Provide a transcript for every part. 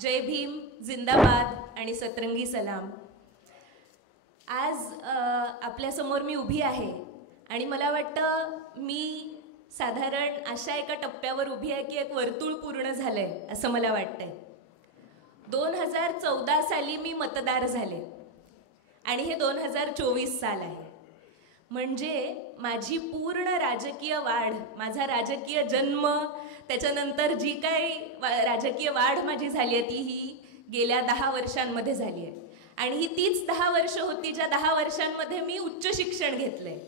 जय भीम, जिंदाबाद आणि सतरंगी सलाम। आज आपल्यासमोर मी उभी आहे आणि मला वाटतं मी साधारण अशा एका टप्प्यावर उभी आहे की एक वर्तुळ पूर्ण झालंय असं मला वाटतंय। 2014 साली मी मतदार झाले आणि हे 2024 साल आहे। म्हणजे माझी पूर्ण राजकीय वाढ, माझा राजकीय जन्म, त्याच्यानंतर जी काही राजकीय वाढ माझी झाली आहे ती ही गेल्या 10 वर्षांमध्ये झाली आहे। आणि ही तीच 10 वर्ष होती ज्या 10 वर्षांमध्ये मी उच्च शिक्षण घेतलंय।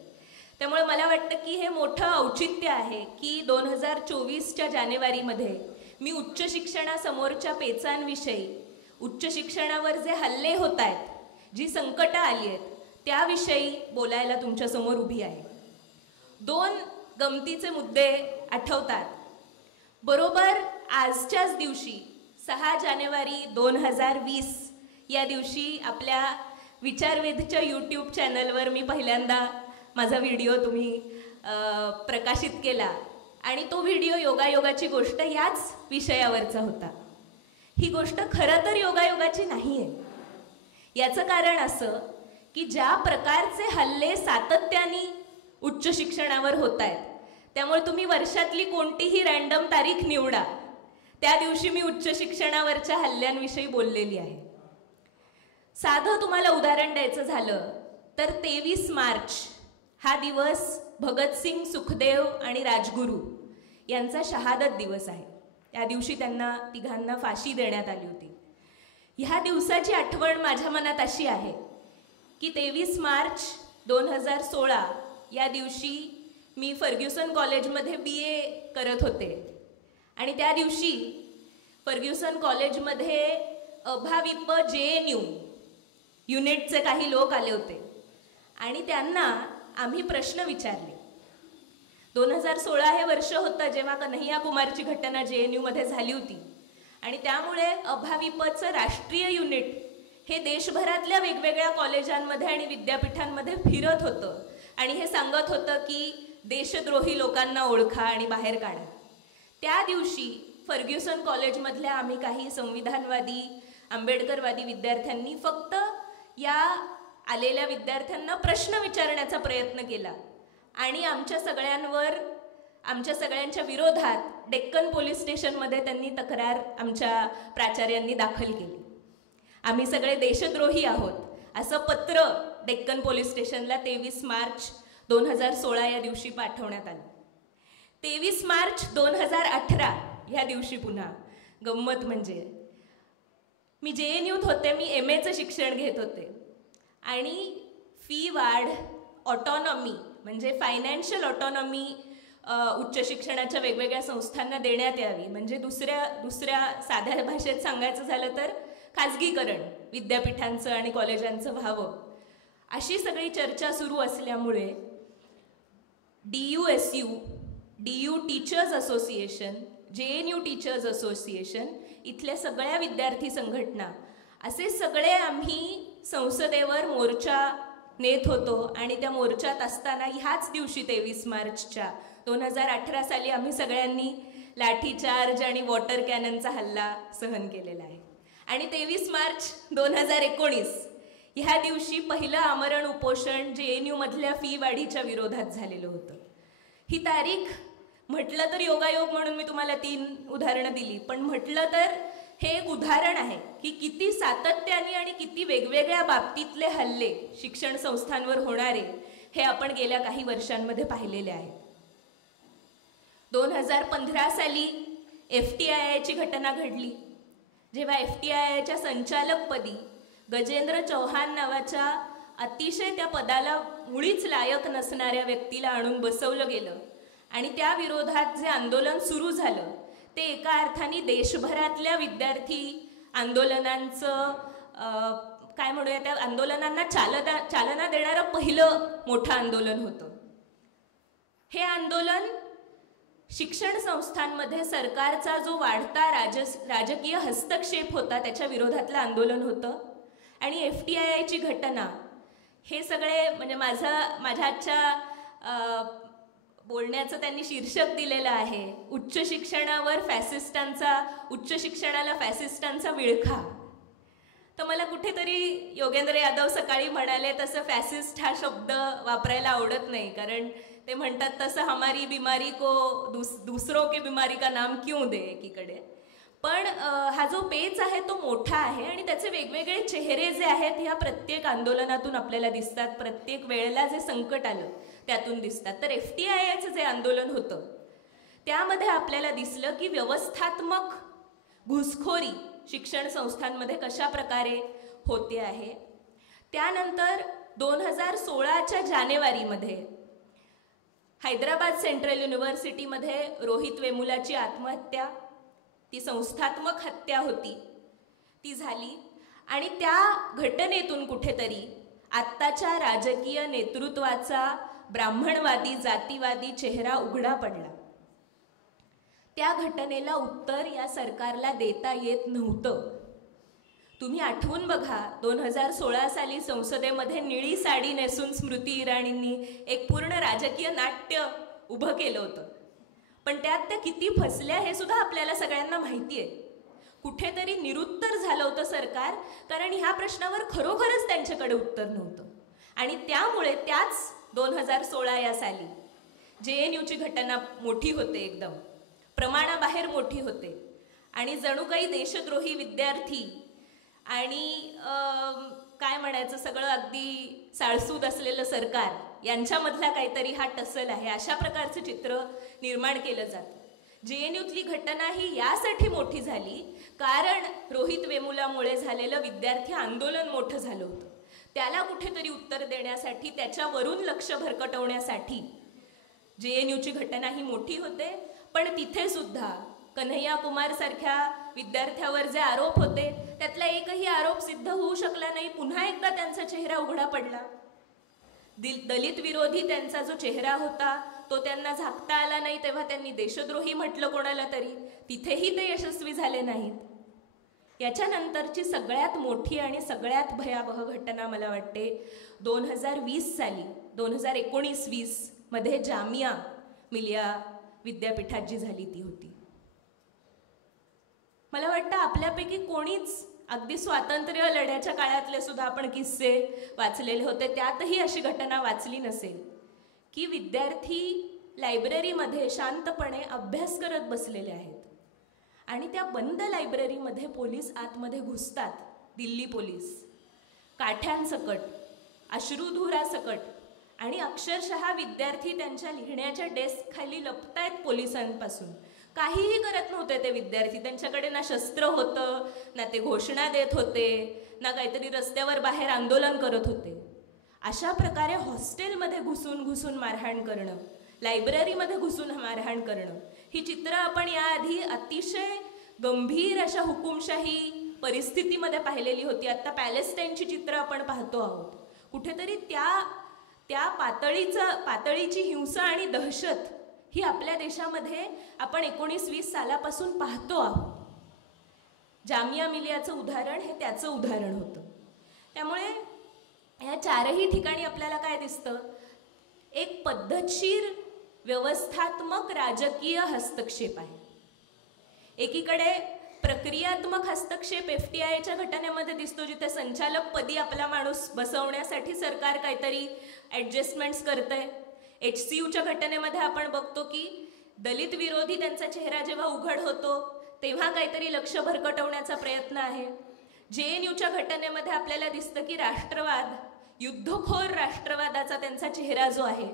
त्यामुळे मला वाटतं की हे मोठं औचित्य आहे की 2024च्या जानेवारीमध्ये मी उच्च शिक्षणासमोरच्या पेचांविषयी, उच्च शिक्षणावर जे हल्ले होत आहेत, जी संकटं आली आहेत त्याविषयी बोलायला तुमच्यासमोर उभी आहे। 2 गमतीचे मुद्दे आठवतात। बरोबर आजच्याच दिवशी 6 जानेवारी 2020 या दिवशी आपल्या विचारवेधच्या यूट्यूब चॅनलवर मी पहिल्यांदा माझा व्हिडिओ तुम्ही प्रकाशित केला आणि तो व्हिडिओ योगायोगाची गोष्ट याच विषयावरचा होता। ही गोष्ट खरं तर योगायोगाची नाही आहे। याचं कारण असं की ज्या प्रकारचे हल्ले सातत्याने उच्च शिक्षणावर होत आहेत, त्यामुळे तुम्ही वर्षातली कोणतीही रँडम तारीख निवडा, त्या दिवशी मी उच्च शिक्षणावरच्या हल्ल्यांविषयी बोललेली आहे। साधं तुम्हाला उदाहरण द्यायचं झालं तर 23 मार्च हा दिवस भगतसिंग, सुखदेव आणि राजगुरू यांचा शहादत दिवस आहे। त्या दिवशी त्यांना तिघांना फाशी देण्यात आली होती। ह्या दिवसाची आठवण माझ्या मनात अशी आहे की 23 मार्च 2016 या दिवशी मी फर्ग्युसन कॉलेजमध्ये BA करत होते आणि त्या दिवशी फर्ग्युसन कॉलेजमध्ये अभाविप JNU युनिटचे काही लोक आले होते आणि त्यांना आम्ही प्रश्न विचारले। 2016 हे वर्ष होतं जेव्हा कन्हैया कुमारची घटना JNU मध्ये झाली होती आणि त्यामुळे अभाविपचं राष्ट्रीय युनिट हे देशभरातल्या वेगवेगळ्या कॉलेजांमध्ये आणि विद्यापीठांमध्ये फिरत होतं आणि हे सांगत होतं की देशद्रोही लोकांना ओळखा आणि बाहेर काढा। त्या दिवशी फर्ग्युसन कॉलेजमधल्या आम्ही काही संविधानवादी, आंबेडकरवादी विद्यार्थ्यांनी फक्त या आलेल्या विद्यार्थ्यांना प्रश्न विचारण्याचा प्रयत्न केला आणि आमच्या सगळ्यांच्या विरोधात डेक्कन पोलीस स्टेशनमध्ये त्यांनी तक्रार आमच्या प्राचार्यांनी दाखल केली। आम्ही सगळे देशद्रोही आहोत असं पत्र डेक्कन पोलीस स्टेशनला 23 मार्च 2016 या दिवशी पाठवण्यात आलं। 23 मार्च 2018 या दिवशी पुन्हा गंमत म्हणजे मी JNUत होते, मी MAचं शिक्षण घेत होते आणि फी वाढ, ऑटॉनॉमी म्हणजे फायनान्शियल ऑटॉनॉमी उच्च शिक्षणाच्या वेगवेगळ्या संस्थांना देण्यात यावी, म्हणजे दुसऱ्या साध्या भाषेत सांगायचं झालं तर खाजगीकरण विद्यापीठांचं आणि कॉलेजांचं व्हावं, अशी सगळी चर्चा सुरू असल्यामुळे DUSU, DU teachers association, JNU teachers association, इथल्या सगळ्या विद्यार्थी संघटना असे सगळे आम्ही संसदेवर मोर्चा नेत होतो आणि त्या मोर्चात असताना ह्याच दिवशी 23 मार्चच्या 2018 साली आम्ही सगळ्यांनी लाठीचार्ज आणि वॉटर कॅननचा हल्ला सहन केलेला आहे। आणि 23 मार्च 2019 ह्या दिवशी पहिलं आमरण उपोषण JNU मधल्या फी वाढीच्या विरोधात झालेलं होतं। ही तारीख म्हटलं तर योगायोग म्हणून मी तुम्हाला 3 उदाहरणं दिली, पण म्हटलं तर हे एक उदाहरण आहे की किती सातत्याने आणि किती वेगवेगळ्या बाबतीतले हल्ले शिक्षण संस्थांवर होणारे हे आपण गेल्या काही वर्षांमध्ये पाहिलेले आहेत। 2015 साली FTIIची घटना घडली, जेव्हा FTIIच्या संचालकपदी गजेंद्र चौहान नावाच्या अतिशय त्या पदाला मुळीच लायक नसणाऱ्या व्यक्तीला आणून बसवलं गेलं आणि त्या विरोधात जे आंदोलन सुरू झालं ते एका अर्थाने देशभरातल्या विद्यार्थी आंदोलनांचं काय म्हणूया, त्या आंदोलनांना चालना देणारं पहिलं मोठं आंदोलन होतं। हे आंदोलन शिक्षण संस्थांमध्ये सरकारचा जो वाढता राजकीय हस्तक्षेप होता त्याच्या विरोधातलं आंदोलन होतं आणि FTIIची घटना हे सगळे म्हणजे माझ्या आजच्या बोलण्याचं त्यांनी शीर्षक दिलेलं आहे, उच्च शिक्षणाला फॅसिस्टांचा विळखा. तर मला कुठेतरी योगेंद्र यादव सकाळी म्हणाले तसं फॅसिस्ट हा शब्द वापरायला आवडत नाही, कारण ते म्हणतात तसं हमारी बिमारी को दूसरों की बिमारी का नाम क्यों दे एकीकडे. पण हा जो पेच आहे तो मोठा आहे आणि त्याचे वेगवेगळे चेहरे जे आहेत ह्या प्रत्येक आंदोलनातून आपल्याला दिसतात, प्रत्येक वेळेला जे संकट आलं त्यातून दिसतात. तर FTIIचं जे आंदोलन होतं त्यामध्ये आपल्याला दिसलं की व्यवस्थात्मक घुसखोरी शिक्षण संस्थांमध्ये कशा प्रकारे होते आहे. त्यानंतर 2016च्या जानेवारीमध्ये हैदराबाद सेंट्रल युनिव्हर्सिटीमध्ये रोहित वेमुलाची आत्महत्या, ती संस्थात्मक हत्या होती, ती झाली. आणि त्या घटनेतून कुठेतरी आत्ताच्या राजकीय नेतृत्वाचा ब्राह्मणवादी जातीवादी चेहरा उघडा पडला. त्या घटनेला उत्तर या सरकारला देता येत नव्हतं. तुम्ही आठवून बघा, 2016 साली संसदेमध्ये निळी साडी नेसून स्मृती इराणींनी एक पूर्ण राजकीय नाट्य उभं केलं होतं. पण त्यात त्या किती फसल्या हे सुद्धा आपल्याला सगळ्यांना माहिती आहे. कुठेतरी निरुत्तर झालं होतं सरकार, कारण ह्या प्रश्नावर खरोखरच त्यांच्याकडे उत्तर नव्हतं. आणि त्यामुळे त्याच 2016 या साली JNUची घटना मोठी होते, एकदम प्रमाणाबाहेर मोठी होते. आणि जणू काही देशद्रोही विद्यार्थी आणि काय म्हणायचं सगळं अगदी साळसूद असलेलं सरकार यांच्यामधला काहीतरी हा टसल आहे, अशा प्रकारचं चित्र निर्माण केलं जातं. JNUतली घटना ही यासाठी मोठी झाली कारण रोहित वेमुलामुळे झालेलं विद्यार्थी आंदोलन मोठं झालं होतं. त्याला कुठेतरी उत्तर देण्यासाठी, त्याच्यावरून लक्ष भरकटवण्यासाठी JNUची घटना ही मोठी होते. पण तिथे सुद्धा कन्हैया कुमार सारख्या विद्यार्थ्यावर जे आरोप होते त्यातला एकही आरोप सिद्ध होऊ शकला नाही. पुन्हा एकदा त्यांचा चेहरा उघडा पडला. दलित विरोधी त्यांचा जो चेहरा होता तो त्यांना झाकता आला नाही, तेव्हा त्यांनी देशद्रोही म्हटलं कोणाला तरी, तिथेही ते यशस्वी झाले नाहीत. याच्यानंतरची सगळ्यात मोठी आणि सगळ्यात भयावह घटना मला वाटते 2020 साली 2019-20 मध्ये जामिया मिलिया विद्यापीठात जी झाली ती होती. मला वाटतं आपल्यापैकी कोणीच, अगदी स्वातंत्र्य लढ्याच्या काळातले सुद्धा आपण किस्से वाचलेले होते, त्यातही अशी घटना वाचली नसेल की विद्यार्थी लायब्ररीमध्ये शांतपणे अभ्यास करत बसलेले आहेत आणि त्या बंद लायब्ररीमध्ये पोलीस आतमध्ये घुसतात, दिल्ली पोलीस, काठ्यांसकट, अश्रुधुरासकट, आणि अक्षरशः विद्यार्थी त्यांच्या लिहिण्याच्या डेस्क खाली लपतायत पोलिसांपासून. काहीही करत नव्हते ते विद्यार्थी. त्यांच्याकडे ना शस्त्र होतं, ना ते घोषणा देत होते, ना काहीतरी रस्त्यावर बाहेर आंदोलन करत होते. अशा प्रकारे हॉस्टेलमध्ये घुसून मारहाण करणं, लायब्ररीमध्ये घुसून मारहाण करणं, ही चित्र आपण याआधी अतिशय गंभीर अशा हुकुमशाही परिस्थितीमध्ये पाहिलेली होती. आता पॅलेस्टाईनची चित्र आपण पाहतो आहोत. कुठेतरी त्या पातळीची हिंसा आणि दहशत ही आपल्या देशामध्ये आपण 19-20 सालापासून पाहतो आहोत. जामिया मिलियाचं उदाहरण हे त्याचं उदाहरण होतं. त्यामुळे या चारही ठिकाणी आपल्याला काय दिसतं, एक पद्धतशीर व्यवस्थात्मक राजकीय हस्तक्षेप आहे. एकीकडे प्रक्रियात्मक हस्तक्षेप FTIच्या घटनेमध्ये दिसतो, जिथे संचालक पदी आपला माणूस बसवण्यासाठी सरकार काहीतरी ॲडजस्टमेंट्स करतंय. HCUच्या घटनेमध्ये आपण बघतो की दलित विरोधी त्यांचा चेहरा जेव्हा उघड होतो तेव्हा काहीतरी लक्ष भरकटवण्याचा प्रयत्न आहे. JNUच्या घटनेमध्ये आपल्याला दिसतं की राष्ट्रवाद, युद्धखोर राष्ट्रवादाचा त्यांचा चेहरा जो आहे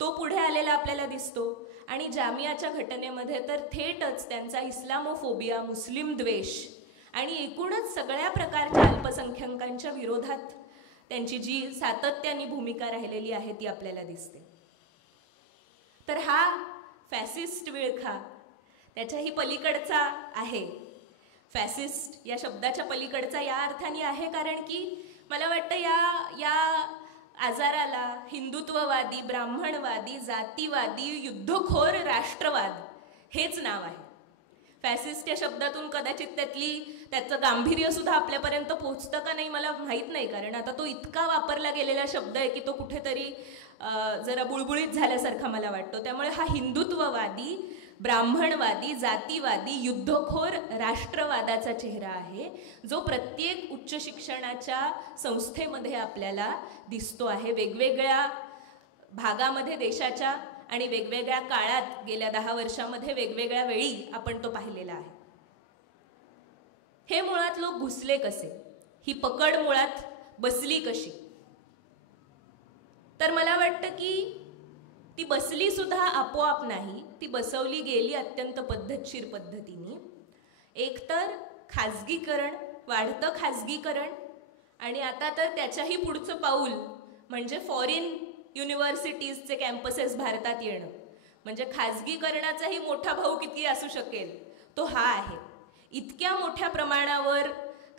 तो पुढे आलेला आपल्याला दिसतो. आणि जामियाच्या घटनेमध्ये तर थेटच त्यांचा इस्लामोफोबिया, मुस्लिम द्वेष आणि एकूणच सगळ्या प्रकारच्या अल्पसंख्याकांच्या विरोधात त्यांची जी सातत्याने भूमिका राहिलेली आहे ती आपल्याला दिसते. तर हा फॅसिस्ट विळखा त्याच्याही पलीकडचा आहे. फॅसिस्ट या शब्दाच्या पलीकडचा या अर्थाने आहे कारण की मला वाटतं या आजाराला हिंदुत्ववादी, ब्राह्मणवादी, जातीवादी, युद्धखोर राष्ट्रवाद हेच नाव आहे. फॅसिस्ट या शब्दातून कदाचित त्याचं गांभीर्य सुद्धा आपल्यापर्यंत पोहोचतं का नाही मला माहीत नाही, कारण आता तो इतका वापरला गेलेला शब्द आहे की तो कुठेतरी जरा बुळबुळीत झाल्यासारखा मला वाटतो. त्यामुळे हा हिंदुत्ववादी, ब्राह्मणवादी, जातीवादी, युद्धखोर राष्ट्रवादाचा चेहरा आहे, जो प्रत्येक उच्च शिक्षणाच्या संस्थेमध्ये आपल्याला दिसतो आहे. वेगवेगळ्या भागामध्ये देशाच्या आणि वेगवेगळ्या काळात गेल्या 10 वर्षामध्ये वेगवेगळ्या वेळी आपण तो पाहिलेला आहे. हे मुळात लोक घुसले कसे, ही पकड मुळात बसली कशी? तर मला वाटतं की ती बसली सुद्धा आपोआप नाही, ती बसवली गेली अत्यंत पद्धतशीर पद्धतीने. एकतर खाजगीकरण, वाढतं खाजगीकरण, आणि आता तर त्याच्याही पुढचं पाऊल म्हणजे फॉरेन युनिव्हर्सिटीजचे कॅम्पसेस भारतात येणं. म्हणजे खाजगीकरणाचाही मोठा भाऊ किती असू शकेल तो हा आहे. इतक्या मोठ्या प्रमाणावर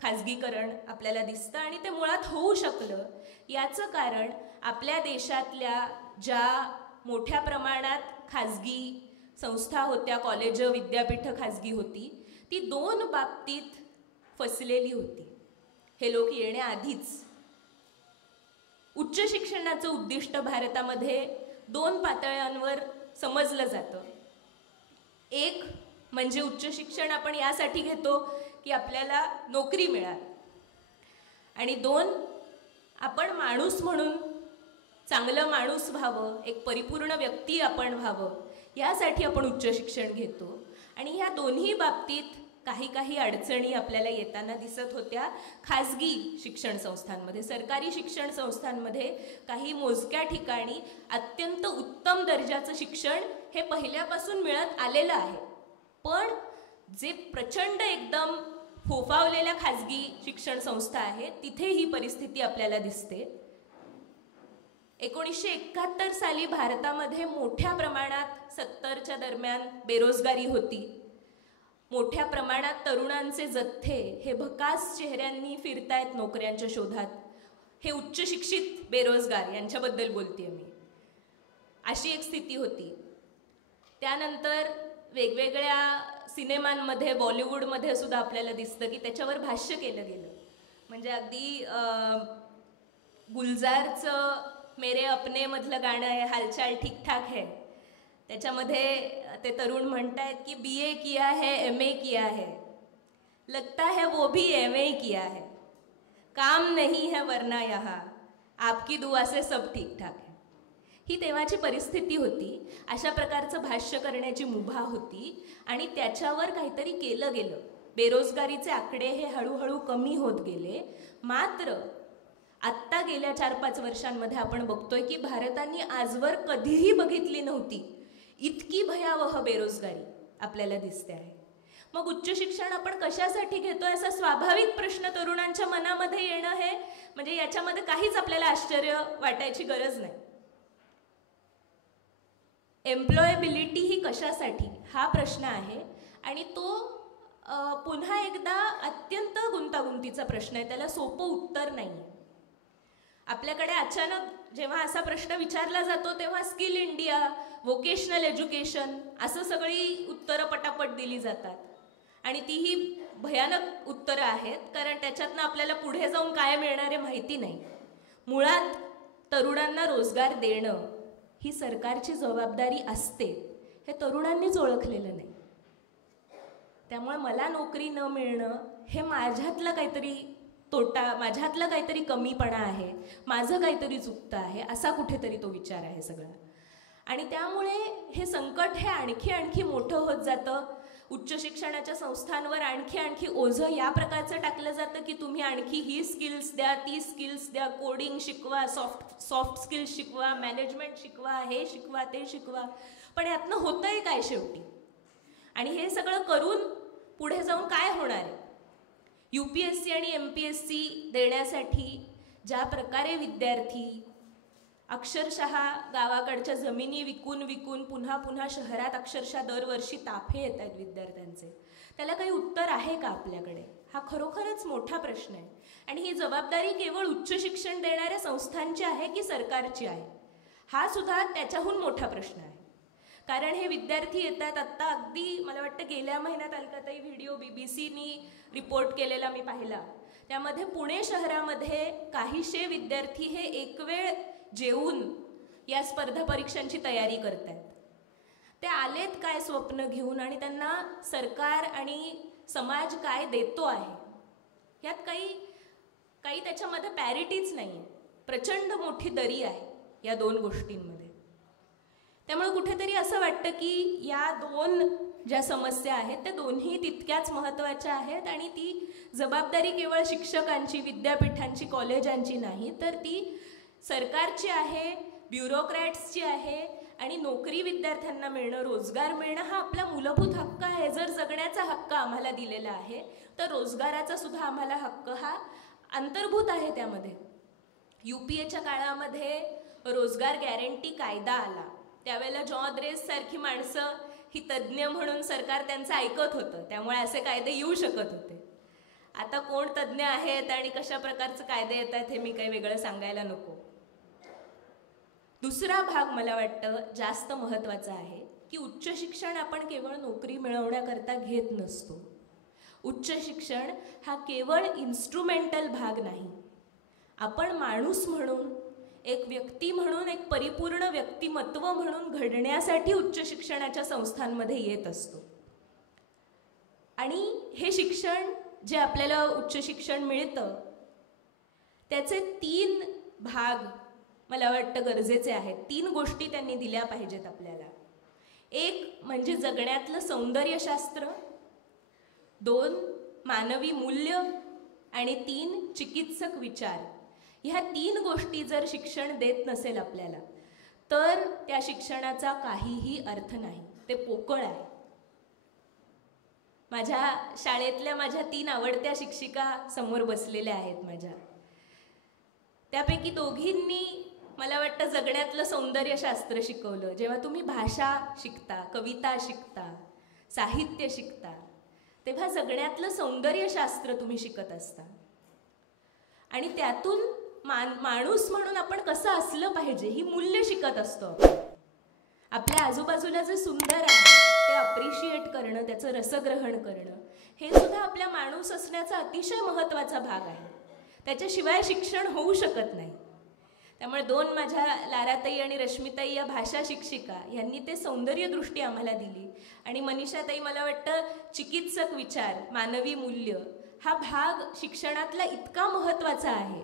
खाजगीकरण आपल्याला दिसतं, आणि ते मुळात होऊ शकलं याचं कारण आपल्या देशातल्या ज्या मोठ्या प्रमाणात खाजगी संस्था होत्या, कॉलेज, विद्यापीठं खाजगी होती, ती 2 बाबतीत फसलेली होती. हे लोक येण्याआधीच उच्च शिक्षणाचं उद्दिष्ट भारतामध्ये 2 पातळ्यांवर समजलं जातं. एक म्हणजे उच्च शिक्षण आपण यासाठी घेतो की आपल्याला नोकरी मिळावी, आणि 2 आपण माणूस म्हणून चांगलं माणूस व्हावं, एक परिपूर्ण व्यक्ती आपण व्हावं, यासाठी आपण उच्च शिक्षण घेतो. आणि ह्या दोन्ही बाबतीत काही अडचणी आपल्याला येताना दिसत होत्या खाजगी शिक्षण संस्थांमध्ये. सरकारी शिक्षण संस्थांमध्ये काही मोजक्या ठिकाणी अत्यंत उत्तम दर्जाचं शिक्षण हे पहिल्यापासून मिळत आलेलं आहे, पण जे प्रचंड एकदम फोफावलेल्या खाजगी शिक्षण संस्था आहेत तिथे ही परिस्थिती आपल्याला दिसते. 1971 साली भारतामध्ये मोठ्या प्रमाणात 70च्या दरम्यान बेरोजगारी होती. मोठ्या प्रमाणात तरुणांचे जथ्थे हे भकास चेहऱ्यांनी फिरतायत नोकऱ्यांच्या शोधात. हे उच्च शिक्षित बेरोजगार यांच्याबद्दल बोलते मी. अशी एक स्थिती होती. त्यानंतर वेगवेगळ्या सिनेमांमध्ये, बॉलिवूडमध्ये सुद्धा आपल्याला दिसतं की त्याच्यावर भाष्य केलं गेलं. म्हणजे अगदी गुलजारचं मेरे अपने मधलं गाणं आहे, हालचाल ठीकठाक है, त्याच्यामध्ये ते तरुण म्हणतायत की BA किया है, MA किया है, लगता है वो भी MA किया है, काम नहीं है वरना यहाँ, आपकी दुआ से सब ठीक ठाक है. ही तेव्हाची परिस्थिती होती. अशा प्रकारचं भाष्य करण्याची मुभा होती आणि त्याच्यावर काहीतरी केलं गेलं. बेरोजगारीचे आकडे हे हळूहळू कमी होत गेले. मात्र आत्ता गेल्या 4-5 वर्षांमध्ये आपण बघतोय की भारताने आजवर कधीही बघितली नव्हती इतकी भयावह बेरोजगारी आपल्याला दिसते आहे. मग उच्च शिक्षण आपण कशासाठी घेतोय असा स्वाभाविक प्रश्न तरुणांच्या मनामध्ये येणं, हे म्हणजे याच्यामध्ये काहीच आपल्याला आश्चर्य वाटायची गरज नाही. एम्प्लॉयबिलिटी ही कशासाठी हा प्रश्न आहे, आणि तो पुन्हा एकदा अत्यंत गुंतागुंतीचा प्रश्न आहे. त्याला सोपं उत्तर नाही. आपल्याकडे अचानक जेव्हा असा प्रश्न विचारला जातो तेव्हा स्किल इंडिया, व्होकेशनल एज्युकेशन असं सगळी उत्तरं पटापट दिली जातात, आणि तीही भयानक उत्तरं आहेत, कारण त्याच्यातनं आपल्याला पुढे जाऊन काय मिळणार आहे माहिती नाही. मुळात तरुणांना रोजगार देणं ही सरकारची जबाबदारी असते हे तरुणांनीच ओळखलेलं नाही. त्यामुळे मला नोकरी न मिळणं हे माझ्यातलं काहीतरी तोटा, माझ्यातलं काहीतरी कमीपणा आहे, माझं काहीतरी चुकतं आहे, असा कुठेतरी तो विचार आहे सगळा. आणि त्यामुळे हे संकट हे आणखी मोठं होत जातं. उच्च शिक्षणाच्या संस्थांवर आणखी ओझं या प्रकारचं टाकलं जातं की तुम्ही आणखी ही स्किल्स द्या, ती स्किल्स द्या, कोडिंग शिकवा, सॉफ्ट स्किल्स शिकवा, मॅनेजमेंट शिकवा, हे शिकवा, ते शिकवा. पण यातनं होतंय काय शेवटी? आणि हे सगळं करून पुढे जाऊन काय होणार आहे? UPSC आणि MPSC देण्यासाठी ज्या प्रकारे विद्यार्थी अक्षरशः गावाकडच्या जमिनी विकून पुन्हा शहरात अक्षरशः दरवर्षी ताफे येत आहेत विद्यार्थ्यांचे, त्याला काही उत्तर आहे का आपल्याकडे? हा खरोखरच मोठा प्रश्न आहे. आणि ही जबाबदारी केवळ उच्च शिक्षण देणाऱ्या संस्थांची आहे की सरकारची आहे? हा सुद्धा त्याच्याहून मोठा प्रश्न आहे. कारण हे विद्यार्थी येतात. आत्ता अगदी मला वाटतं गेल्या महिन्यात अलकाताई व्हिडिओ BBCनी रिपोर्ट केलेला मी पाहिला. त्यामध्ये पुणे शहरामध्ये काहीशे विद्यार्थी हे एक वेळ जेवून या स्पर्धा परीक्षांची तयारी करतायत. ते आलेत काय स्वप्न घेऊन आणि त्यांना सरकार आणि समाज काय देतो आहे यात काही त्याच्यामध्ये पॅरिटीच नाही आहे. प्रचंड मोठी दरी आहे या दोन गोष्टींमध्ये. त्यामुळे कुठेतरी असं वाटतं की या दोन ज्या समस्या आहेत त्या दोन्ही तितक्याच महत्त्वाच्या आहेत आणि ती जबाबदारी केवळ शिक्षकांची, विद्यापीठांची, कॉलेजांची नाही, तर ती सरकारची आहे, ब्युरोक्रॅट्सची आहे. आणि नोकरी विद्यार्थ्यांना मिळणं, रोजगार मिळणं हा आपला मूलभूत हक्क आहे. जर जगण्याचा हक्क आम्हाला दिलेला आहे तर रोजगाराचा सुद्धा आम्हाला हक्क हा अंतर्भूत आहे त्यामध्ये. UPAच्या काळामध्ये रोजगार गॅरंटी कायदा आला त्यावेळेला जॉन द्रेस सारखी माणसं ही तज्ज्ञ म्हणून सरकार त्यांचं ऐकत होतं, त्यामुळे असे कायदे येऊ शकत होते. आता कोण तज्ज्ञ आहेत आणि कशा प्रकारचे कायदे येत आहेत हे मी काही वेगळं सांगायला नको. दुसरा भाग मला वाटतं जास्त महत्त्वाचा आहे की उच्च शिक्षण आपण केवळ नोकरी मिळवण्याकरता घेत नसतो. उच्च शिक्षण हा केवळ इन्स्ट्रुमेंटल भाग नाही. आपण माणूस म्हणून, एक व्यक्ती म्हणून, एक परिपूर्ण व्यक्तिमत्व म्हणून घडण्यासाठी उच्च शिक्षणाच्या संस्थांमध्ये येत असतो. आणि हे शिक्षण जे आपल्याला उच्च शिक्षण मिळतं त्याचे 3 भाग मला वाटतं गरजेचे आहेत. 3 गोष्टी त्यांनी दिल्या पाहिजेत आपल्याला. एक म्हणजे जगण्यातलं सौंदर्यशास्त्र, 2 मानवी मूल्य आणि 3 चिकित्सक विचार. ह्या 3 गोष्टी जर शिक्षण देत नसेल आपल्याला तर त्या शिक्षणाचा काहीही अर्थ नाही, ते पोकळ आहे. माझ्या शाळेतल्या माझ्या 3 आवडत्या शिक्षिका समोर बसलेल्या आहेत माझ्या. त्यापैकी दोघींनी मला वाटतं जगण्यातलं सौंदर्यशास्त्र शिकवलं. जेव्हा तुम्ही भाषा शिकता, कविता शिकता, साहित्य शिकता तेव्हा जगण्यातलं सौंदर्यशास्त्र तुम्ही शिकत असता. आणि त्यातून माणूस म्हणून आपण कसं असलं पाहिजे ही मूल्य शिकत असतो. आपल्या आजूबाजूला जे सुंदर आहे ते अप्रिशिएट करणं, त्याचं रसग्रहण करणं हे सुद्धा आपल्या माणूस असण्याचा अतिशय महत्त्वाचा भाग आहे. त्याच्याशिवाय शिक्षण होऊ शकत नाही. त्यामुळे 2 माझ्या लाराताई आणि रश्मिताई या भाषा शिक्षिका यांनी ते सौंदर्यदृष्टी आम्हाला दिली. आणि मनीषाताई मला वाटतं चिकित्सक विचार, मानवी मूल्य हा भाग शिक्षणातला इतका महत्त्वाचा आहे.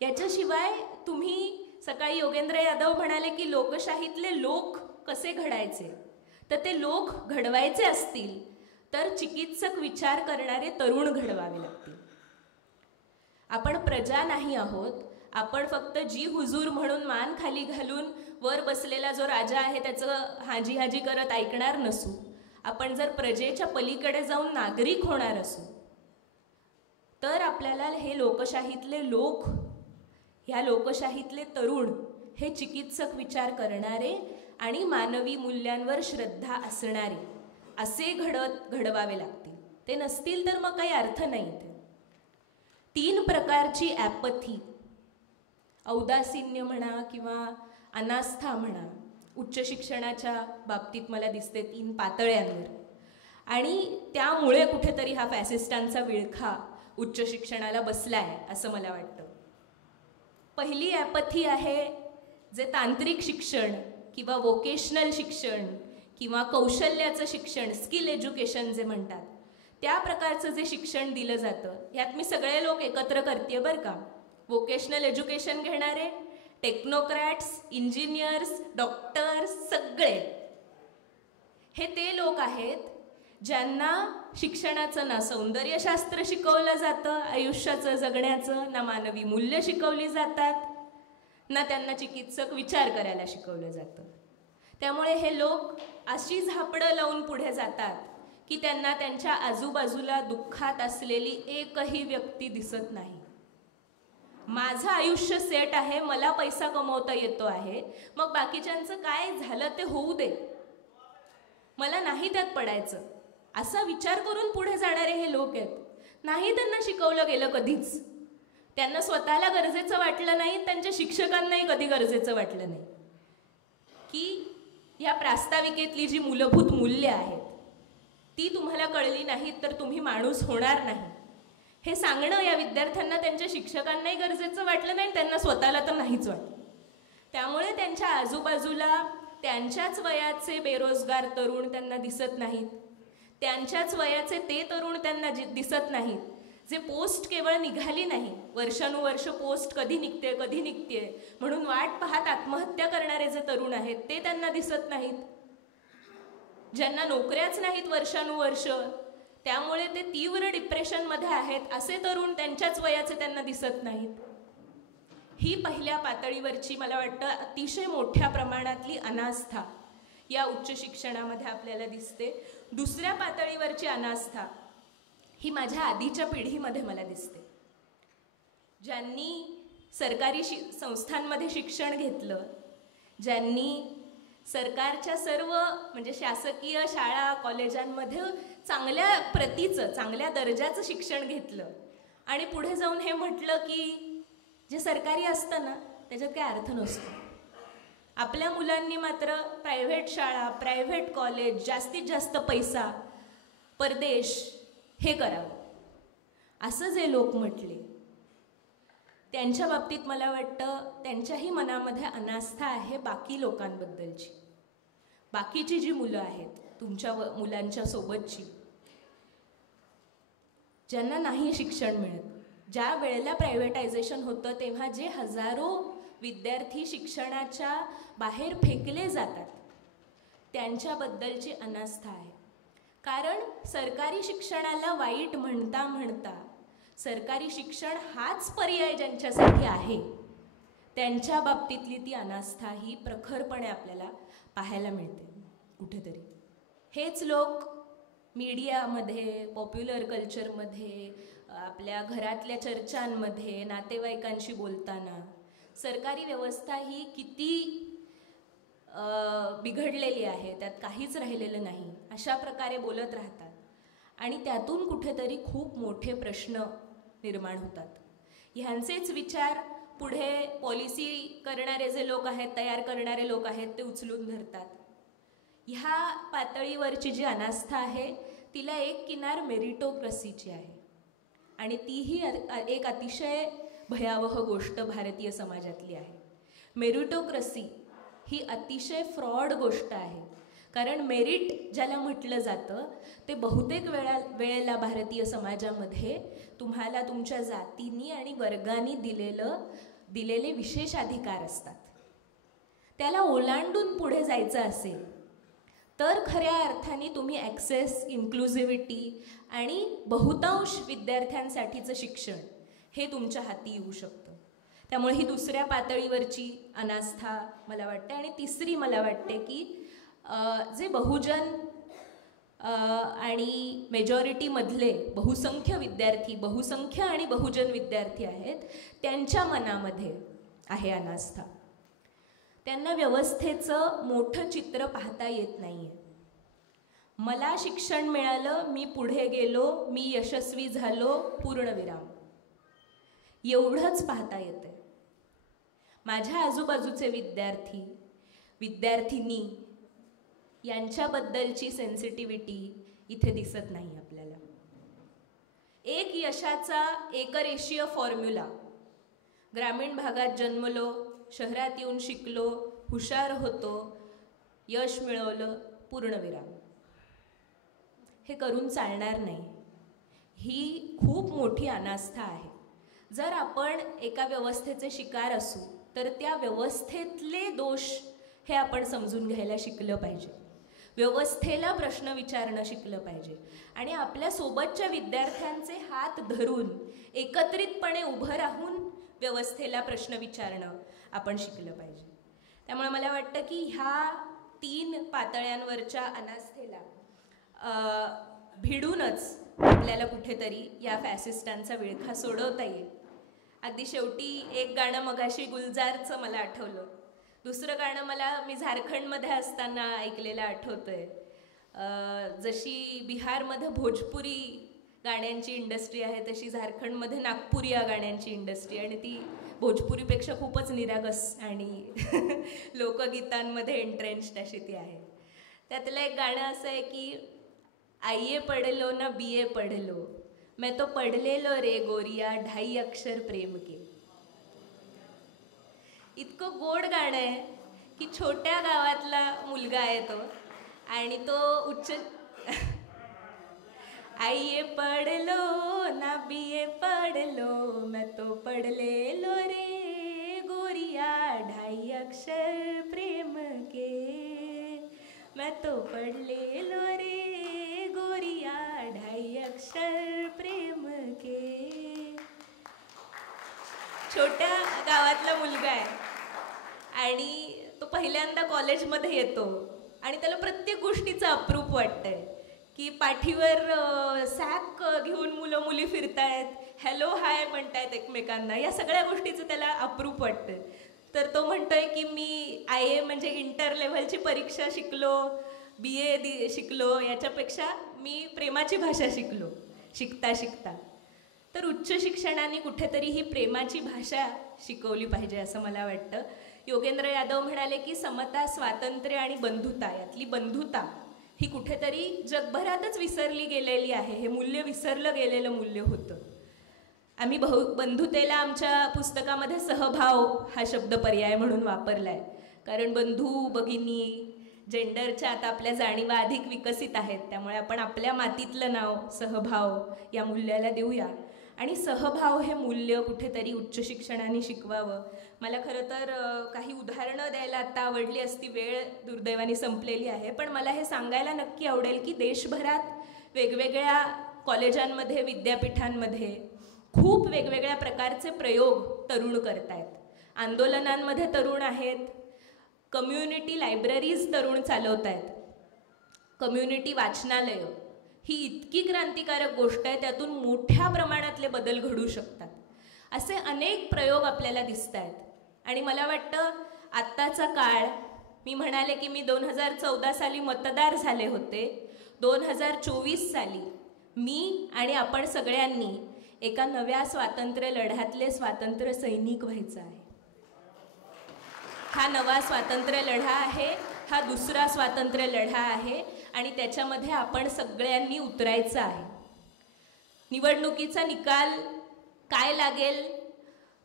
याच्याशिवाय तुम्ही सकाळी योगेंद्र यादव म्हणाले की लोकशाहीतले लोक कसे घडायचे, तर ते लोक घडवायचे असतील तर चिकित्सक विचार करणारे तरुण घडवावे लागतील. आपण प्रजा नाही आहोत. आपण फक्त जी हुजूर म्हणून मान खाली घालून वर बसलेला जो राजा आहे त्याचं हाजी हाजी करत ऐकणार नसू. आपण जर प्रजेच्या पलीकडे जाऊन नागरिक होणार असू तर आपल्याला हे लोकशाहीतले लोक, ह्या लोकशाहीतले तरुण हे चिकित्सक विचार करणारे आणि मानवी मूल्यांवर श्रद्धा असणारे असे घडवावे लागतील. ते नसतील तर मग काही अर्थ नाही. 3 प्रकारची ॲपथी, औदासीन्य म्हणा किंवा अनास्था म्हणा, उच्च शिक्षणाच्या बाबतीत मला दिसते 3 पातळ्यांवर. आणि त्यामुळे कुठेतरी हा फॅसिस्टांचा विळखा उच्च शिक्षणाला बसलाय असं मला वाटतं. पहिली ॲपथी आहे जे तांत्रिक शिक्षण किंवा वोकेशनल शिक्षण किंवा कौशल्याचं शिक्षण, स्किल एज्युकेशन जे म्हणतात, त्या प्रकारचं जे शिक्षण दिलं जातं. यात मी सगळे लोक एकत्र करते बरं का. वोकेशनल एज्युकेशन घेणारे, टेक्नोक्रॅट्स, इंजिनियर्स, डॉक्टर्स, सगळे हे ते लोक आहेत ज्यांना शिक्षणाचं ना सौंदर्यशास्त्र शिकवलं जातं आयुष्याचं जगण्याचं, ना मानवी मूल्य शिकवली जातात, ना त्यांना चिकित्सक विचार करायला शिकवलं जातं. त्यामुळे हे लोक अशी झापडं लावून पुढे जातात की त्यांना त्यांच्या आजूबाजूला दुःखात असलेली एकही व्यक्ती दिसत नाही. माझं आयुष्य सेट आहे, मला पैसा कमवता येतो आहे, मग बाकीच्यांचं काय झालं ते होऊ दे, मला नाही त्यात पडायचं असा विचार करून पुढे जाणारे हे लोक आहेत. नाही त्यांना शिकवलं गेलं कधीच. त्यांना स्वतःला गरजेचं वाटलं नाही, त्यांच्या शिक्षकांनाही कधी गरजेचं वाटलं नाही की या प्रास्ताविकेतली जी मूलभूत मूल्य आहेत ती तुम्हाला कळली नाहीत तर तुम्ही माणूस होणार नाही. हे सांगणं या विद्यार्थ्यांना त्यांच्या शिक्षकांनाही गरजेचं वाटलं नाही, त्यांना स्वतःला तर नाहीच वाटलं. त्यामुळे त्यांच्या आजूबाजूला त्यांच्याच वयाचे बेरोजगार तरुण त्यांना दिसत नाहीत, त्यांच्याच वयाचे ते तरुण त्यांना दिसत नाहीत, जे पोस्ट केवळ निघाली नाही, वर्षानुवर्ष पोस्ट कधी निघते म्हणून वाट पाहत आत्महत्या करणारे जे तरुण आहेत ते त्यांना दिसत नाहीत, ज्यांना नोकऱ्याच नाहीत वर्षानुवर्ष, त्यामुळे ते तीव्र डिप्रेशनमध्ये आहेत असे तरुण त्यांच्याच वयाचे त्यांना दिसत नाहीत. ही पहिल्या पातळीवरची मला वाटतं अतिशय मोठ्या प्रमाणातली अनास्था या उच्च शिक्षणामध्ये आपल्याला दिसते. दुसऱ्या पातळीवरची अनास्था ही माझ्या आधीच्या पिढीमध्ये मला दिसते, ज्यांनी सरकारी संस्थांमध्ये शिक्षण घेतलं, ज्यांनी सरकारच्या सर्व म्हणजे शासकीय शाळा कॉलेजांमध्ये चांगल्या प्रतीचं चांगल्या दर्जाचं शिक्षण घेतलं आणि पुढे जाऊन हे म्हटलं की जे सरकारी असतं ना त्याच्यात काही अर्थ नसतो, आपल्या मुलांनी मात्र प्रायव्हेट शाळा प्रायव्हेट कॉलेज जास्तीत जास्त पैसा परदेश हे करावं, असं जे लोक म्हटले त्यांच्या बाबतीत मला वाटतं त्यांच्याही मनामध्ये अनास्था आहे बाकी लोकांबद्दलची. बाकीची जी मुलं आहेत तुमच्या मुलांच्या सोबतची, ज्यांना नाही शिक्षण मिळत, ज्या वेळेला प्रायव्हेटायझेशन होतं तेव्हा जे हजारो विद्यार्थी शिक्षणाच्या बाहेर फेकले जातात त्यांच्याबद्दलची अनास्था आहे. कारण सरकारी शिक्षणाला वाईट म्हणता म्हणता सरकारी शिक्षण हाच पर्याय ज्यांच्यासाठी आहे त्यांच्या बाबतीतली ती अनास्था ही प्रखरपणे आपल्याला पाहायला मिळते कुठेतरी. हेच लोक मीडियामध्ये पॉप्युलर कल्चरमध्ये आपल्या घरातल्या चर्चांमध्ये नातेवाईकांशी बोलताना सरकारी व्यवस्था ही किती बिघडलेली आहे, त्यात काहीच राहिलेलं नाही अशा प्रकारे बोलत राहतात आणि त्यातून कुठेतरी खूप मोठे प्रश्न निर्माण होतात. ह्यांचेच विचार पुढे पॉलिसी करणारे जे लोक आहेत, तयार करणारे लोक आहेत ते उचलून धरतात. ह्या पातळीवरची जी अनास्था आहे तिला एक किनार मेरिटोक्रसीची आहे आणि तीही एक अतिशय भयावह गोष्ट भारतीय समाजातली आहे. मेरिटोक्रसी ही अतिशय फ्रॉड गोष्ट आहे, कारण मेरिट ज्याला म्हटलं जातं ते बहुतेक वेळेला भारतीय समाजामध्ये तुम्हाला तुमच्या जातींनी आणि वर्गांनी दिलेले विशेष अधिकार असतात. त्याला ओलांडून पुढे जायचं असेल तर खऱ्या अर्थाने तुम्ही ॲक्सेस, इन्क्लुझिव्हिटी आणि बहुतांश विद्यार्थ्यांसाठीचं शिक्षण हे तुमच्या हाती येऊ शकतं. त्यामुळे ही दुसऱ्या पातळीवरची अनास्था मला वाटते. आणि तिसरी मला वाटते की जे बहुजन आणि मेजॉरिटीमधले बहुसंख्य आणि बहुजन विद्यार्थी आहेत त्यांच्या मनामध्ये आहे अनास्था. त्यांना व्यवस्थेचं मोठं चित्र पाहता येत नाहीये. मला शिक्षण मिळालं, मी पुढे गेलो, मी यशस्वी झालो, पूर्णविराम, एवढंच पाहता येतंय. माझ्या आजूबाजूचे विद्यार्थिनी यांच्याबद्दलची सेन्सिटिव्हिटी इथे दिसत नाही आपल्याला. एक यशाचा एकरेषीय फॉर्म्युला, ग्रामीण भागात जन्मलो, शहरात येऊन शिकलो, हुशार होतो, यश मिळवलं, पूर्णविराम, हे करून चालणार नाही. ही खूप मोठी अनास्था आहे. जर आपण एका व्यवस्थेचे शिकार असू तर त्या व्यवस्थेतले दोष हे आपण समजून घ्यायला शिकलं पाहिजे, व्यवस्थेला प्रश्न विचारणं शिकलं पाहिजे आणि आपल्या सोबतच्या विद्यार्थ्यांचे हात धरून एकत्रितपणे उभं राहून व्यवस्थेला प्रश्न विचारणं आपण शिकलं पाहिजे. त्यामुळे मला वाटतं की ह्या 3 पातळ्यांवरच्या अनास्थेला भिडूनच आपल्याला कुठेतरी या फॅसिस्टांचा विळखा सोडवता येईल. अगदी शेवटी एक गाणं मगाशी गुलजारचं मला आठवलं, दुसरं गाणं मी झारखंडमध्ये असताना ऐकलेलं आठवतंय. जशी बिहारमध्ये भोजपुरी गाण्यांची इंडस्ट्री आहे तशी झारखंडमध्ये नागपुरी या गाण्यांची इंडस्ट्री, आणि ती भोजपुरीपेक्षा खूपच निरागस आणि लोकगीतांमध्ये एंट्रेन्स्ड अशी ती आहे. त्यातलं एक गाणं असं आहे की आईए पढ़ लो ना बीए पढ़ लो, मैं तो पढ़ ले लो रे गोरिया 2.5 अक्षर प्रेम के. इतकं गोड गाणं आहे की छोट्या गावातला मुलगा आहे तो, आणि तो उच्च आइए पढ़ लो ना बीए पढ़ लो, मैं तो पढ़ ले लो रे गोरिया 2.5 अक्षर प्रेम के, मैं तो पढ़ ले लो रे गोरिया 2.5 अक्षर प्रेम के. छोट्या गावातला मुलगा आहे आणि तो पहिल्यांदा कॉलेजमध्ये येतो आणि त्याला प्रत्येक गोष्टीचं अप्रूप वाटतंय की पाठीवर सॅक घेऊन मुलं मुली फिरतायत, हॅलो हाय म्हणतायत एकमेकांना, या सगळ्या गोष्टीचं त्याला अप्रूप वाटतं. तर तो म्हणतोय की मी IAS म्हणजे इंटर लेव्हलची परीक्षा शिकलो, BA शिकलो, याच्यापेक्षा मी प्रेमाची भाषा शिकलो शिकता शिकता. तर उच्च शिक्षणाने कुठेतरी ही प्रेमाची भाषा शिकवली पाहिजे असं मला वाटतं. योगेंद्र यादव म्हणाले की समता, स्वातंत्र्य आणि बंधुता, यातली बंधुता ही कुठेतरी जगभरातच विसरली गेलेली आहे. हे मूल्य विसरलं गेलेलं मूल्य होतं. आम्ही बंधुतेला आमच्या पुस्तकामध्ये सहभाव हा शब्द पर्याय म्हणून वापरला आहे, कारण बंधू भगिनी जेंडरच्या आता आपल्या जाणीवा अधिक विकसित आहेत, त्यामुळे आपण आपल्या मातीतलं नाव सहभाव या मूल्याला देऊया. आणि सहभाव हे मूल्य कुठेतरी उच्च शिक्षणाने शिकवावं. मला खरं तर काही उदाहरणं द्यायला आता आवडली असती, वेळ दुर्दैवाने संपलेली आहे, पण मला हे सांगायला नक्की आवडेल की देशभरात वेगवेगळ्या कॉलेजांमध्ये, विद्यापीठांमध्ये खूप वेगवेगळ्या प्रकारचे प्रयोग तरुण करतायत. आंदोलनांमध्ये तरुण आहेत, कम्युनिटी लायब्ररीज तरुण चालवत आहेत, कम्युनिटी वाचनालयं. ही इतकी क्रांतिकारक गोष्ट आहे, त्यातून मोठ्या प्रमाणातले बदल घडू शकतात. असे अनेक प्रयोग आपल्याला दिसत आहेत. आणि मला वाटतं आत्ताचा काळ, मी म्हणाले की मी 2014 साली मतदार झाले होते, 2024 साली मी आणि आपण सगळ्यांनी एका नव्या स्वातंत्र्य लढ्यातले स्वातंत्र्य सैनिक व्हायचं आहे. हा नवा स्वातंत्र्य लढा आहे, हा दुसरा स्वातंत्र्य लढा आहे आणि त्याच्यामध्ये आपण सगळ्यांनी उतरायचं आहे. निवडणुकीचा निकाल काय लागेल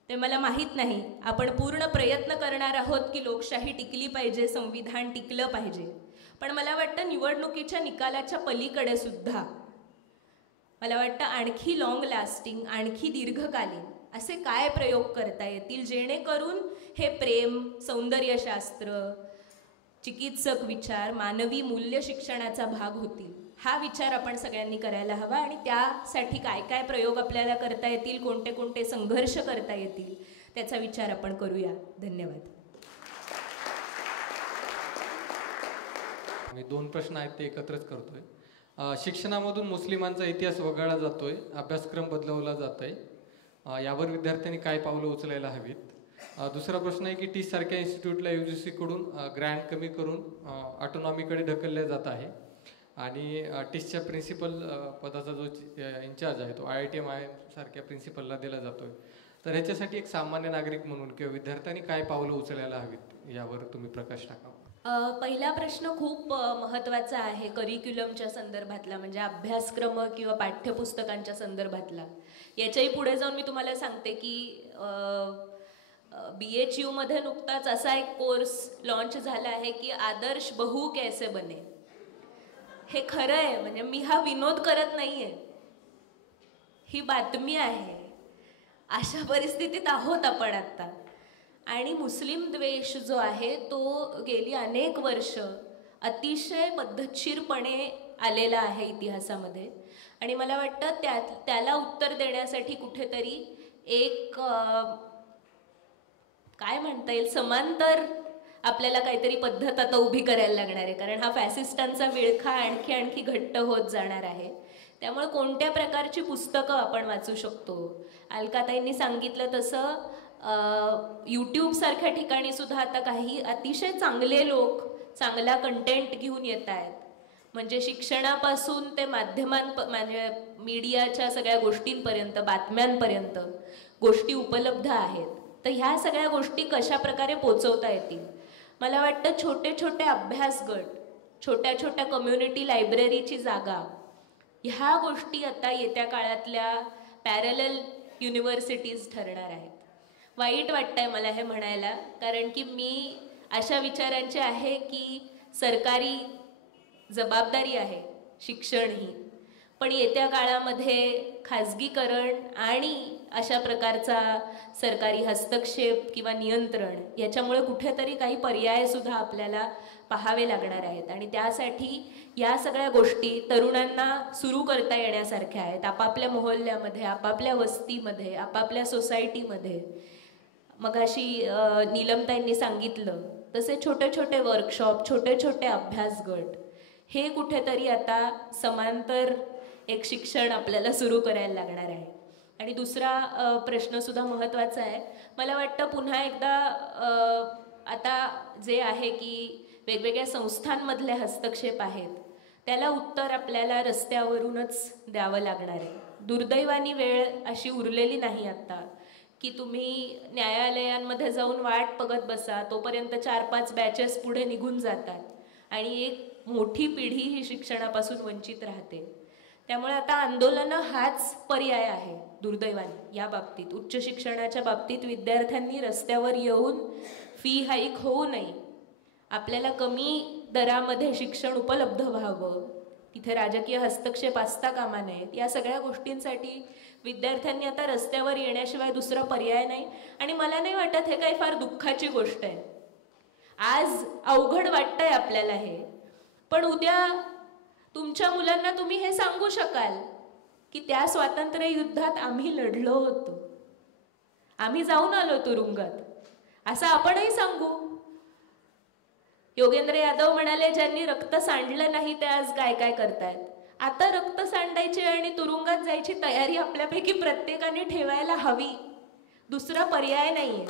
ते मला माहीत नाही. आपण पूर्ण प्रयत्न करणार आहोत की लोकशाही टिकली पाहिजे, संविधान टिकलं पाहिजे. पण मला वाटतं निवडणुकीच्या निकालाच्या पलीकडे सुद्धा मला वाटतं आणखी लॉंग लास्टिंग, आणखी दीर्घकालीन असे काय प्रयोग करता येतील जेणेकरून हे प्रेम, सौंदर्यशास्त्र, चिकित्सक विचार, मानवी मूल्य शिक्षणाचा भाग होतील. हा विचार आपण सगळ्यांनी करायला हवा. आणि त्यासाठी काय काय प्रयोग आपल्याला करता येतील, कोणते कोणते संघर्ष करता येतील, त्याचा विचार आपण करूया. धन्यवाद. मी 2 प्रश्न आहेत ते एकत्रच करतोय. शिक्षणामधून मुस्लिमांचा इतिहास वगळला जातोय, अभ्यासक्रम बदलवला जात आहे, यावर विद्यार्थ्यांनी काय पावलं उचलायला हवीत? दुसरा प्रश्न आहे की टीच सारख्या इन्स्टिट्यूटला UGC कडून ग्रँट कमी करून ऑटोनॉमीकडे ढकलले जात आहे आणि टीचच्या प्रिन्सिपल पदाचा जो इन्चार्ज आहे तो IITM सारख्या प्रिन्सिपलला दिला जातोय. तर ह्याच्यासाठी एक सामान्य नागरिक म्हणून किंवा विद्यार्थ्यांनी काय पावलं उचलायला हवीत यावर तुम्ही प्रकाश टाकावा. पहिला प्रश्न खूप महत्त्वाचा आहे करिक्युलमच्या संदर्भातला, म्हणजे अभ्यासक्रम किंवा पाठ्यपुस्तकांच्या संदर्भातला. याच्याही पुढे जाऊन मी तुम्हाला सांगते की BHU मध्ये नुकताच असा एक कोर्स लॉन्च झाला आहे की आदर्श बहू कैसे बने. हे खरं आहे, म्हणजे मी हा विनोद करत नाहीये, ही बातमी आहे. अशा परिस्थितीत आहोत आपण आता. आणि मुस्लिम द्वेष जो आहे तो गेली अनेक वर्ष अतिशय पद्धतशीरपणे आलेला आहे इतिहासामध्ये. आणि मला वाटतं त्याला उत्तर देण्यासाठी कुठेतरी एक काय म्हणता येईल, समांतर आपल्याला काहीतरी पद्धत आता उभी करायला लागणार आहे, कारण हा फॅसिस्टांचा विळखा आणखी आणखी घट्ट होत जाणार आहे. त्यामुळे कोणत्या प्रकारची पुस्तकं आपण वाचू शकतो? अलकाताईंनी सांगितलं तसं YouTube सारख्या ठिकाणी सुद्धा आता काही अतिशय चांगले लोक चांगला कंटेंट घेऊन येत आहेत. म्हणजे शिक्षणापासून ते म्हणजे मीडियाच्या सगळ्या गोष्टींपर्यंत, बातम्यांपर्यंत गोष्टी उपलब्ध आहेत. तर ह्या सगळ्या गोष्टी कशा प्रकारे पोचवता येतील? मला वाटतं छोटे छोटे अभ्यास गट, छोट्या छोट्या कम्युनिटी लायब्ररीची जागा, ह्या गोष्टी आता येत्या काळातल्या पॅरलल युनिव्हर्सिटीज ठरणार आहेत. वाईट वाटतंय मला हे म्हणायला, कारण की मी अशा विचारांचे आहे की सरकारी जबाबदारी आहे शिक्षण ही, पण येत्या काळामध्ये खाजगीकरण आणि अशा प्रकारचा सरकारी हस्तक्षेप किंवा नियंत्रण याच्यामुळे कुठेतरी काही पर्याय सुद्धा आपल्याला पाहावे लागणार आहेत. आणि त्यासाठी या सगळ्या गोष्टी तरुणांना सुरू करता येण्यासारख्या आहेत, आपापल्या मोहल्ल्यामध्ये, आपापल्या वस्तीमध्ये, आपापल्या सोसायटीमध्ये. मगाशी नीलमताईंनी सांगितलं तसे छोटे छोटे वर्कशॉप, छोटे छोटे अभ्यास गट, हे कुठेतरी आता समांतर एक शिक्षण आपल्याला सुरू करायला लागणार आहे. आणि दुसरा प्रश्नसुद्धा महत्त्वाचा आहे. मला वाटतं पुन्हा एकदा आता जे आहे की वेगवेगळ्या संस्थांमधले हस्तक्षेप आहेत त्याला उत्तर आपल्याला रस्त्यावरूनच द्यावं लागणार आहे. दुर्दैवानी वेळ अशी उरलेली नाही आत्ता की तुम्ही न्यायालयांमध्ये जाऊन वाट बघत बसा, तोपर्यंत 4-5 बॅचेस पुढे निघून जातात आणि एक मोठी पिढी ही शिक्षणापासून वंचित राहते. त्यामुळे आता आंदोलनं हाच पर्याय आहे दुर्दैवाने या बाबतीत. उच्च शिक्षणाच्या बाबतीत विद्यार्थ्यांनी रस्त्यावर येऊन फी हाईक होऊ नये, आपल्याला कमी दरामध्ये शिक्षण उपलब्ध व्हावं, तिथे राजकीय हस्तक्षेप असता कामा नयेत, या सगळ्या गोष्टींसाठी विद्यार्थ्यांनी आता रस्त्यावर येण्याशिवाय दुसरा पर्याय नाही. आणि मला नाही वाटत हे काही फार दुःखाची गोष्ट आहे. आज अवघड वाटतंय आपल्याला हे, पण उद्या तुमच्या मुलांना तुम्ही हे सांगू शकाल की त्या स्वातंत्र्य युद्धात आम्ही लढलो होतो, आम्ही जाऊन आलो तुरुंगात, असं आपणही सांगू. योगेंद्र यादव म्हणाले ज्यांनी रक्त सांडलं नाही ते आज काय काय करतायत. आता रक्त सांडायची आणि तुरुंगात जायची तयारी आपल्यापैकी प्रत्येकाने ठेवायला हवी, दुसरा पर्याय नाहीये.